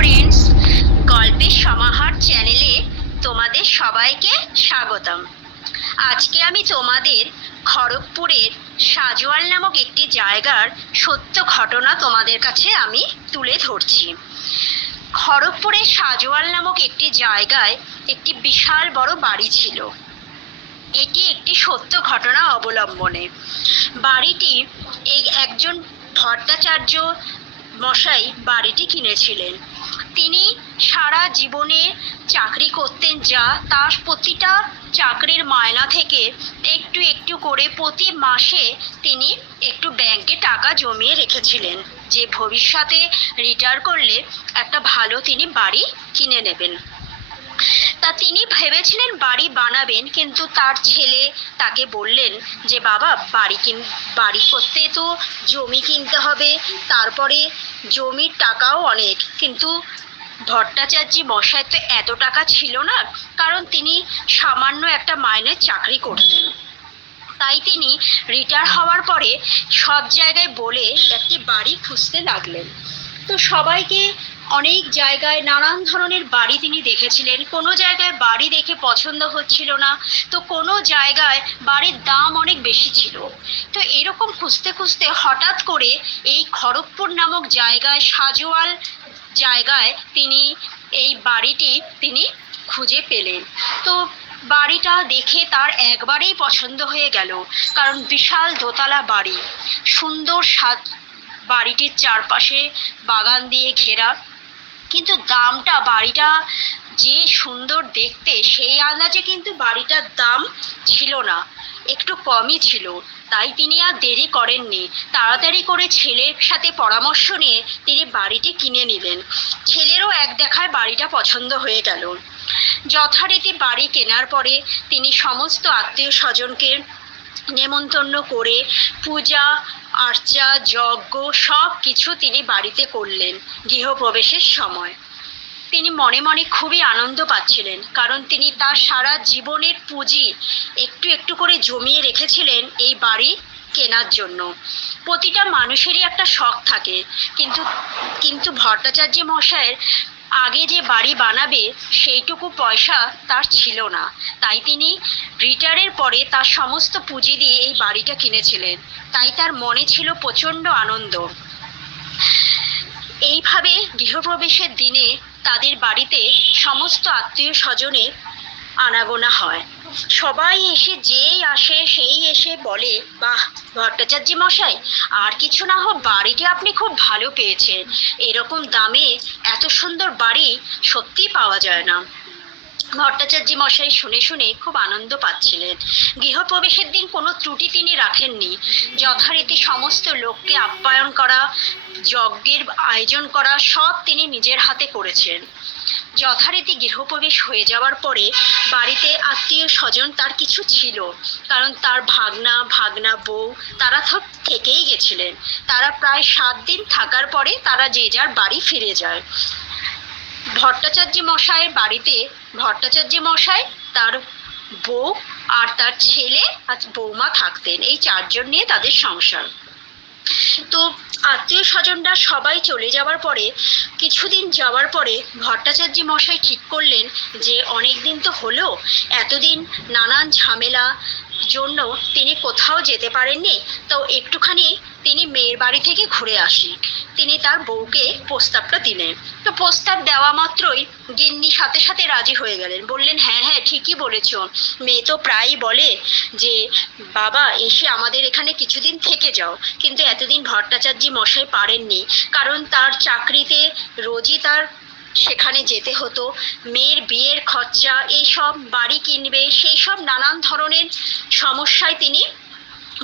Friends, গল্পের সমাহার চ্যানেলে তোমাদের সবাইকে স্বাগতম। আজকে আমি তোমাদের খড়গপুরের সাজোয়াল নামক একটি জায়গার সত্য ঘটনা তোমাদের কাছে আমি তুলে ধরছি। খড়গপুরের সাজোয়াল নামক একটি জায়গায় একটি বিশাল বড় বাড়ি ছিল। এটি একটি সত্য ঘটনা অবলম্বনে। বাড়িটি একজন ভট্টাচার্য মশাই বাড়িটি কিনেছিলেন। তিনি সারা জীবনে চাকরি করতেন, যা তার প্রতিটা চাকরির মায়না থেকে একটু একটু করে প্রতি মাসে তিনি একটু ব্যাংকে টাকা জমিয়ে রেখেছিলেন, যে ভবিষ্যতে রিটায়ার করলে একটা ভালো তিনি বাড়ি কিনে নেবেন। তা তিনি ভেবেছিলেন বাড়ি বানাবেন, কিন্তু তার ছেলে তাকে বললেন যে বাবা, বাড়ি করতে তো জমি কিনতে হবে, তারপরে জমির টাকাও অনেক। কিন্তু ভট্টাচার্য মশাই তো এত টাকা ছিল না, কারণ তিনি সামান্য একটা মাইনের চাকরি করতেন। তাই তিনি রিটায়ার হওয়ার পরে সব জায়গায় বলে একটি বাড়ি খুঁজতে লাগলেন। তো সবাইকে অনেক জায়গায় নানান ধরনের বাড়ি তিনি দেখেছিলেন। কোনো জায়গায় বাড়ি দেখে পছন্দ হচ্ছিল না, তো কোনো জায়গায় বাড়ির দাম অনেক বেশি ছিল। তো এরকম খুঁজতে খুঁজতে হঠাৎ করে এই খড়গপুর নামক জায়গায়, সাজোয়াল জায়গায় তিনি এই বাড়িটি তিনি খুঁজে পেলেন। তো বাড়িটা দেখে তার একবারেই পছন্দ হয়ে গেল, কারণ বিশাল দোতলা বাড়ি, সুন্দর সাজ, বাড়িটির চারপাশে বাগান দিয়ে ঘেরা। কিন্তু দামটা, বাড়িটা যে সুন্দর দেখতে সেই আন্দাজে কিন্তু বাড়িটার দাম ছিল না, একটু কমই ছিল। তাই তিনি আর দেরি করেননি, তাড়াতাড়ি করে ছেলের সাথে পরামর্শ নিয়ে তিনি বাড়িটি কিনে নিলেন। ছেলেরও এক দেখায় বাড়িটা পছন্দ হয়ে গেল। যথারীতি বাড়ি কেনার পরে তিনি সমস্ত আত্মীয় স্বজনকে নেমন্তন্ন করে পূজা আর্চা যজ্ঞ সব কিছু তিনি বাড়িতে করলেন। গৃহপ্রবেশের সময় তিনি মনে মনে খুবই আনন্দ পাচ্ছিলেন, কারণ তিনি তার সারা জীবনের পুঁজি একটু একটু করে জমিয়ে রেখেছিলেন এই বাড়ি কেনার জন্য। প্রতিটা মানুষেরই একটা শখ থাকে, কিন্তু ভট্টাচার্য মশাইয়ের আগে যে বাড়ি বানাবে সেইটুকু পয়সা তার ছিল না। তাই তিনি রিটায়ারের পরে তার সমস্ত পুঁজি দিয়ে এই বাড়িটা কিনেছিলেন। তাই তার মনে ছিল প্রচণ্ড আনন্দ। এইভাবে গৃহপ্রবেশের দিনে তাদের বাড়িতে সমস্ত আত্মীয় স্বজনের আনাগোনা হয়। সবাই এসে, যেই আসে সেই এসে বলে, বাহ ভট্টাচার্য মশাই, আর কিছু না হোক বাড়িটি আপনি খুব ভালো পেয়েছেন, এরকম দামে এত সুন্দর বাড়ি সত্যিই পাওয়া যায় না। ভট্টাচার্য মশাই শুনে শুনে খুব আনন্দ পাচ্ছিলেন। গৃহপ্রবেশের দিন কোনো ত্রুটি তিনি রাখেননি। যথারীতি সমস্ত লোককে আপ্যায়ন করা, যজ্ঞের আয়োজন করা সব তিনি নিজের হাতে করেছেন। যথারীতি গৃহপ্রবেশ হয়ে যাওয়ার পরে বাড়িতে আত্মীয় স্বজন তার কিছু ছিল, কারণ তার ভাগনা বউ তারা তো থেকেই গেছিলেন। তারা প্রায় 7 দিন থাকার পরে তারা যে যার বাড়ি ফিরে যায়। ভট্টাচার্য মশাইয়ের বাড়িতে ভট্টাচার্য মশাই, তার বউ আর তার ছেলে আর বৌমা থাকতেন। এই 4 জন নিয়ে তাদের সংসার। তো আত্মীয় স্বজনরা সবাই চলে যাওয়ার পরে, কিছুদিন যাওয়ার পরে ভট্টাচার্য মশাই ঠিক করলেন যে অনেক দিন তো হলো, এতদিন নানান ঝামেলা জন্য তিনি কোথাও যেতে পারেননি, তো একটুখানি তিনি মেয়ের বাড়ি থেকে ঘুরে আসি। তিনি তার বউকে প্রস্তাবটা দিলেন। তো প্রস্তাব দেওয়া মাত্রই গিন্নি সাথে সাথে রাজি হয়ে গেলেন, বললেন হ্যাঁ হ্যাঁ ঠিকই বলেছ, মেয়ে তো প্রায়ই বলে যে বাবা এসে আমাদের এখানে কিছুদিন থেকে যাও। কিন্তু এতদিন ভট্টাচার্য মশাই পারেননি, কারণ তার চাকরিতে রোজই তার সেখানে যেতে হতো। মেয়ের বিয়ের খরচা, এইসব বাড়ি কিনবে, সেই সব নানান ধরনের সমস্যায় তিনি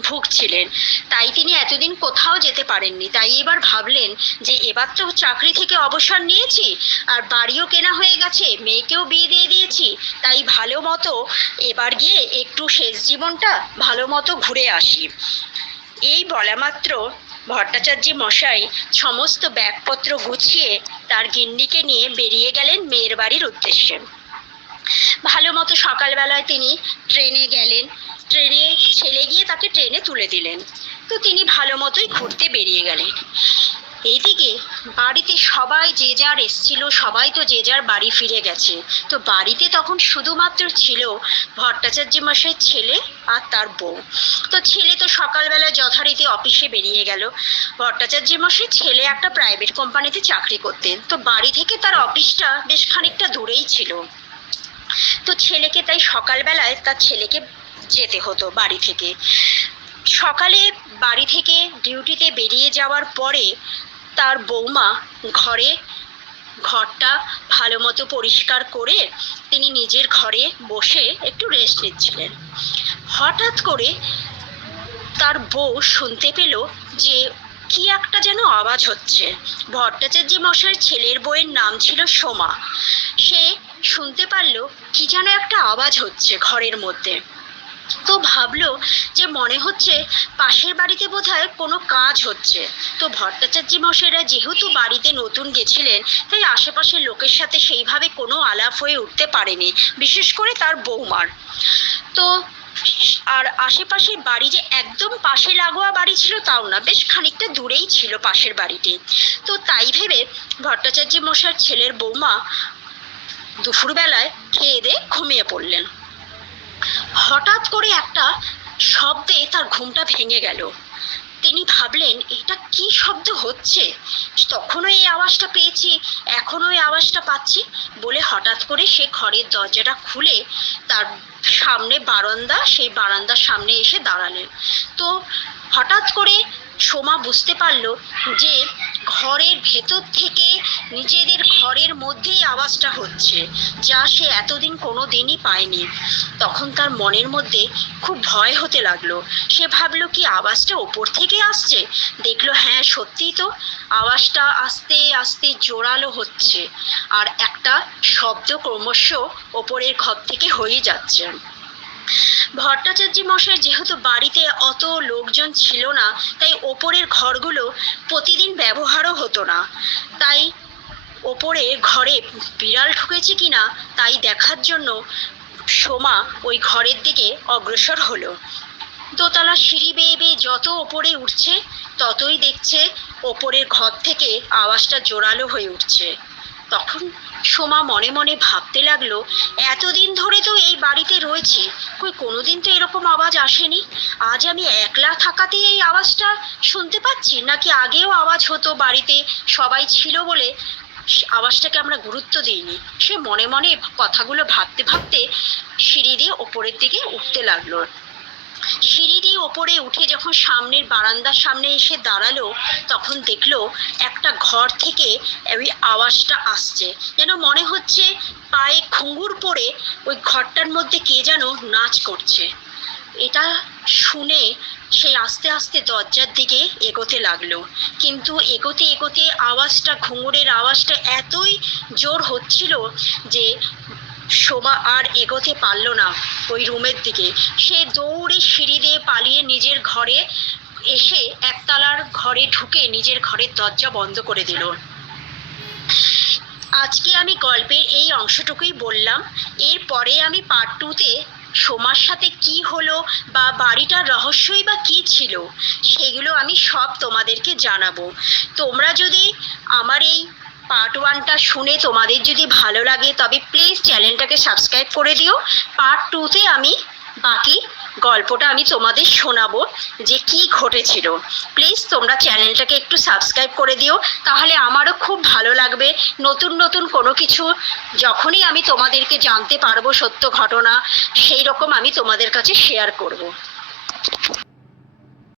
ভুগছিলেন। তাই তিনি এতদিন কোথাও যেতে পারেননি। তাই এবার ভাবলেন যে এবার তো চাকরি থেকে অবসর নিয়েছি, আর বাড়িও কেনা হয়ে গেছে, মেয়েকেও বিয়ে দিয়ে দিয়েছি, তাই ভালো মতো এবার গিয়ে একটু শেষ জীবনটা ভালো মতো ঘুরে আসি। এই বলা মাত্র ভট্টাচার্য মশাই সমস্ত ব্যাগপত্র গুছিয়ে তার গিন্নিকে নিয়ে বেরিয়ে গেলেন মেয়ের বাড়ির উদ্দেশ্যে। ভালো মতো সকালবেলায় তিনি ট্রেনে গেলেন। ট্রেনে ছেলে গিয়ে তাকে ট্রেনে তুলে দিলেন। তো তিনি ভালো মতোই ঘুরতে বেরিয়ে গেলেন। এদিকে বাড়িতে সবাই যে যার এসছিল, সবাই তো যে যার বাড়ি ফিরে গেছে। তো বাড়িতে তখন শুধুমাত্র ছিল ভট্টাচার্য মশাই ছেলে আর তার বউ। তো ছেলে তো সকালবেলা যথারীতি অফিসে বেরিয়ে গেল। ভট্টাচার্য মশাই ছেলে একটা প্রাইভেট কোম্পানিতে চাকরি করতেন, তো বাড়ি থেকে তার অফিসটা বেশ খানিকটা দূরেই ছিল। তো ছেলেকে তাই সকালবেলায় তার ছেলেকে যেতে হতো বাড়ি থেকে। সকালে বাড়ি থেকে ডিউটিতে বেরিয়ে যাওয়ার পরে তার বৌমা ঘরটা ভালো মতো পরিষ্কার করে তিনি নিজের ঘরে বসে একটু রেস্ট নিচ্ছিলেন। হঠাৎ করে তার বউ শুনতে পেল যে কি একটা যেন আওয়াজ হচ্ছে। ভট্টাচার্য মশাইয়ের ছেলের বউয়ের নাম ছিল সোমা। সে শুনতে পারলো কি যেন একটা আওয়াজ হচ্ছে ঘরের মধ্যে। তো ভাবলো যে মনে হচ্ছে পাশের বাড়িতে বোধহয় কোনো কাজ হচ্ছে। তো ভট্টাচার্য মশাইরা যেহেতু বাড়িতে নতুন গেছিলেন, তাই আশেপাশের লোকের সাথে সেইভাবে কোনো আলাপ হয়ে উঠতে পারেনি, বিশেষ করে তার বৌমার। তো আর আশেপাশের বাড়ি যে একদম পাশে লাগোয়া বাড়ি ছিল তাও না, বেশ খানিকটা দূরেই ছিল পাশের বাড়িটি। তো তাই ভেবে ভট্টাচার্য মশাইয়ের ছেলের বৌমা দুপুরবেলায় খেয়ে দিয়ে ঘুমিয়ে পড়লেন। হঠাৎ করে একটা শব্দে তার ঘুমটা ভেঙে গেল। তিনি ভাবলেন এটা কি শব্দ হচ্ছে, তখনও এই আওয়াজটা পেয়েছি, এখনো এই আওয়াজটা পাচ্ছি বলে হঠাৎ করে সে ঘরের দরজাটা খুলে তার সামনে বারান্দা, সেই বারান্দার সামনে এসে দাঁড়ালেন। তো হঠাৎ করে সোমা বুঝতে পারলো যে ঘরের ভেতর থেকে নিজেদের ঘরের মধ্যেই আওয়াজটা হচ্ছে, যা সে এতদিন কোনো দিনই পায়নি। তখন তার মনের মধ্যে খুব ভয় হতে লাগলো। সে ভাবলো কি আওয়াজটা ওপর থেকে আসছে। দেখলো হ্যাঁ, সত্যিই তো আওয়াজটা আস্তে আস্তে জোরালো হচ্ছে, আর একটা শব্দ ক্রমশ ওপরের ঘর থেকে হয়ে যাচ্ছে। ভট্টাচার্য মশাই যেহেতু বাড়িতে অত লোকজন ছিল না, তাই ওপরের ঘরগুলো প্রতিদিন ব্যবহারও হতো না। তাই ওপরে ঘরে বিড়াল ঢুকেছে কিনা তাই দেখার জন্য সোমা ওই ঘরের দিকে অগ্রসর হলো। দোতলা সিঁড়ি বেয়ে বেয়ে যত ওপরে উঠছে, ততই দেখছে ওপরের ঘর থেকে আওয়াজটা জোরালো হয়ে উঠছে। তখন সোমা মনে মনে ভাবতে লাগলো, এতদিন ধরে তো এই বাড়িতে রয়েছি, কোনোদিন তো এরকম আওয়াজ আসেনি। আজ আমি একলা থাকাতেই এই আওয়াজটা শুনতে পাচ্ছি, নাকি আগেও আওয়াজ হতো, বাড়িতে সবাই ছিল বলে আওয়াজটাকে আমরা গুরুত্ব দিইনি। সে মনে মনে কথাগুলো ভাবতে ভাবতে সিঁড়ি দিয়ে ওপরের দিকে উঠতে লাগলো। সিঁড়ি দিয়ে ওপরে উঠে যখন সামনের বারান্দার সামনে এসে দাঁড়ালো, তখন দেখলো একটা ঘর থেকে ওই আওয়াজটা আসছে, যেন মনে হচ্ছে পায়ে ঘুঙুর পরে ওই ঘরটার মধ্যে কে যেন নাচ করছে। এটা শুনে সে আস্তে আস্তে দরজার দিকে এগোতে লাগলো, কিন্তু এগোতে এগোতে আওয়াজটা, ঘুঙুরের আওয়াজটা এতই জোর হচ্ছিল যে সোমা আর এগোতে পারল না ওই রুমের দিকে। সে দৌড়ে সিঁড়ি দিয়ে পালিয়ে নিজের ঘরে এসে একতলার ঘরে ঢুকে নিজের ঘরের দরজা বন্ধ করে দিল। আজকে আমি গল্পের এই অংশটুকুই বললাম। এরপরে আমি পার্ট 2-তে সোমার সাথে কি হলো বা বাড়িটার রহস্যই বা কি ছিল, সেগুলো আমি সব তোমাদেরকে জানাবো। তোমরা যদি আমার এই পার্ট 1টা শুনে তোমাদের যদি ভালো লাগে, তবে প্লিজ চ্যানেলটাকে সাবস্ক্রাইব করে দিও। পার্ট 2-তে আমি বাকি গল্পটা আমি তোমাদের শোনাবো যে কি ঘটেছিল। প্লিজ তোমরা চ্যানেলটাকে একটু সাবস্ক্রাইব করে দিও, তাহলে আমারও খুব ভালো লাগবে। নতুন নতুন কোনো কিছু যখনই আমি তোমাদেরকে জানতে পারবো, সত্য ঘটনা, সেই রকম আমি তোমাদের কাছে শেয়ার করব।